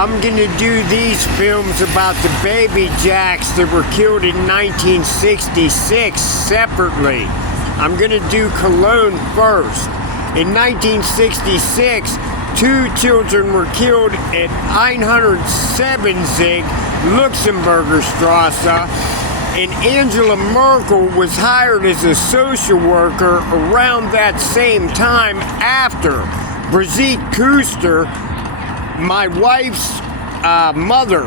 I'm gonna do these films about the baby Jacks that were killed in 1966 separately. I'm gonna do Cologne first. In 1966, 2 children were killed at 107 Luxemburger Strasse, and Angela Merkel was hired as a social worker around that same time after Brigitte Kuster, my wife's mother,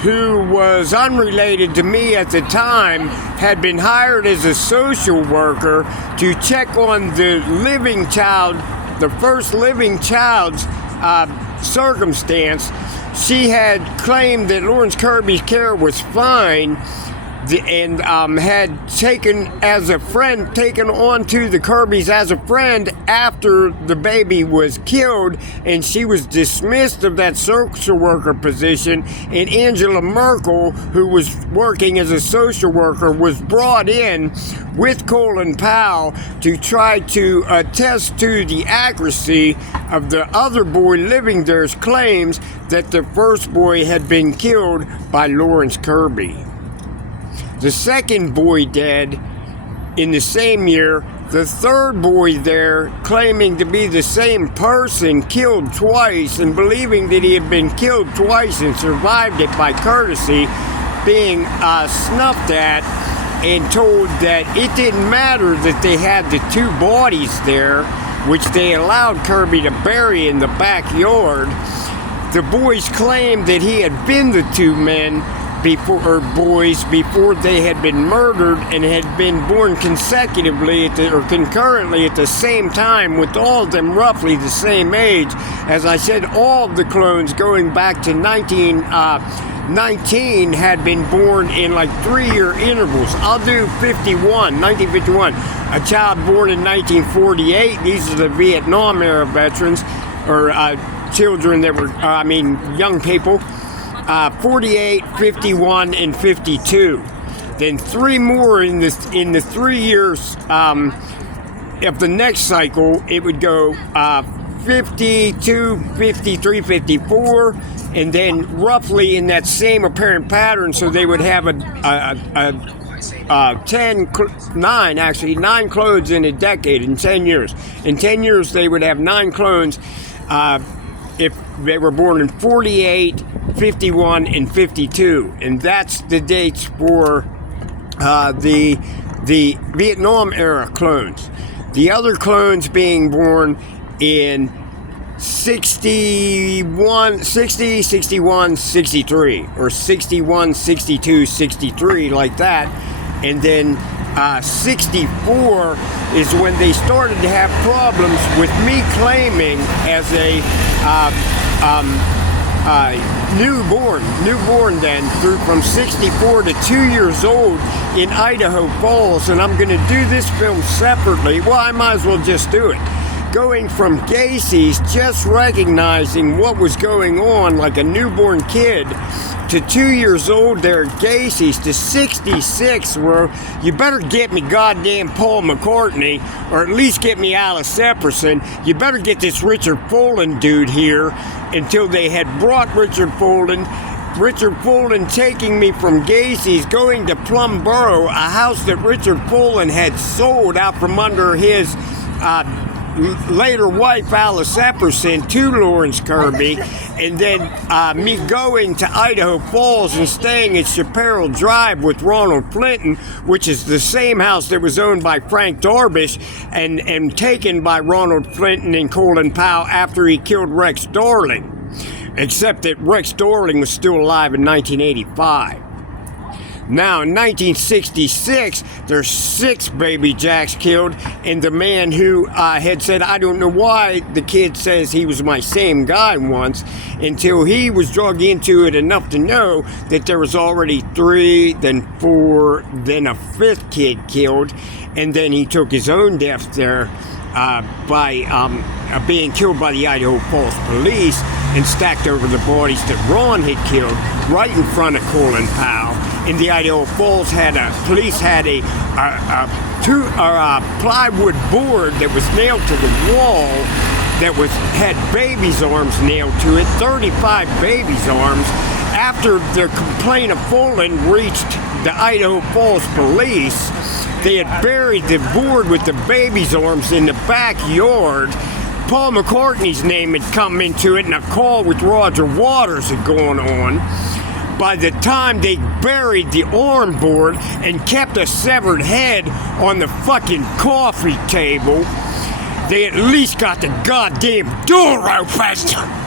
who was unrelated to me at the time, had been hired as a social worker to check on the living child, the first living child's circumstance. She had claimed that Lawrence Kirby's care was fine, and had taken on to the Kirbys as a friend after the baby was killed, and she was dismissed of that social worker position, and Angela Merkel, who was working as a social worker, was brought in with Colin Powell to try to attest to the accuracy of the other boy living there's claims that the first boy had been killed by Lawrence Kirby. The second boy dead in the same year, the third boy there claiming to be the same person killed twice and believing that he had been killed twice and survived it by courtesy, being snuffed at and told that it didn't matter that they had the 2 bodies there, which they allowed Kirby to bury in the backyard. The boys claimed that he had been the 2 men boys before they had been murdered and had been born consecutively concurrently at the same time, with all of them roughly the same age. As I said, all of the clones going back to 1919 had been born in like 3-year intervals. I'll do 1951. A child born in 1948. These are the Vietnam era veterans, or children that were, young people. 48, 51, and 52. Then 3 more in the 3 years of the next cycle. It would go 52, 53, 54, and then roughly in that same apparent pattern. So they would have 9 clones in a decade, in 10 years. In 10 years, they would have 9 clones if they were born in 48, 51, and 52. And that's the dates for the Vietnam era clones. The other clones being born in 61, 60, 61, 63, or 61, 62, 63, like that. And then 64 is when they started to have problems with me claiming as a newborn then, through from 64 to 2 years old in Idaho Falls. And I'm going to do this film separately. Well, I might as well just do it. Going from Gacy's, just recognizing what was going on like a newborn kid, to 2 years old there at Gacy's, to 66, where you better get me goddamn Paul McCartney, or at least get me Alice Epperson. You better get this Richard Folan dude here, until they had brought Richard Folan taking me from Gacy's, going to Plum Borough, a house that Richard Folan had sold out from under his later wife Alice Epperson to Lawrence Kirby, and then me going to Idaho Falls and staying at Chaparral Drive with Ronald Flinton, which is the same house that was owned by Frank Darvish and taken by Ronald Flinton and Colin Powell after he killed Rex Darling, except that Rex Darling was still alive in 1985. Now, in 1966, there's 6 baby Jacks killed, and the man who had said, I don't know why the kid says he was my same guy once, until he was drug into it enough to know that there was already 3, then 4, then a 5th kid killed, and then he took his own death there by being killed by the Idaho Falls police, and stacked over the bodies that Ron had killed right in front of Colin Powell. In the Idaho Falls, police had a plywood board that was nailed to the wall that had baby's arms nailed to it, 35 baby's arms. After the complaint of Fulton reached the Idaho Falls police, they had buried the board with the baby's arms in the backyard. Paul McCartney's name had come into it, and a call with Roger Waters had gone on. By the time they buried the arm board and kept a severed head on the fucking coffee table, they at least got the goddamn door open.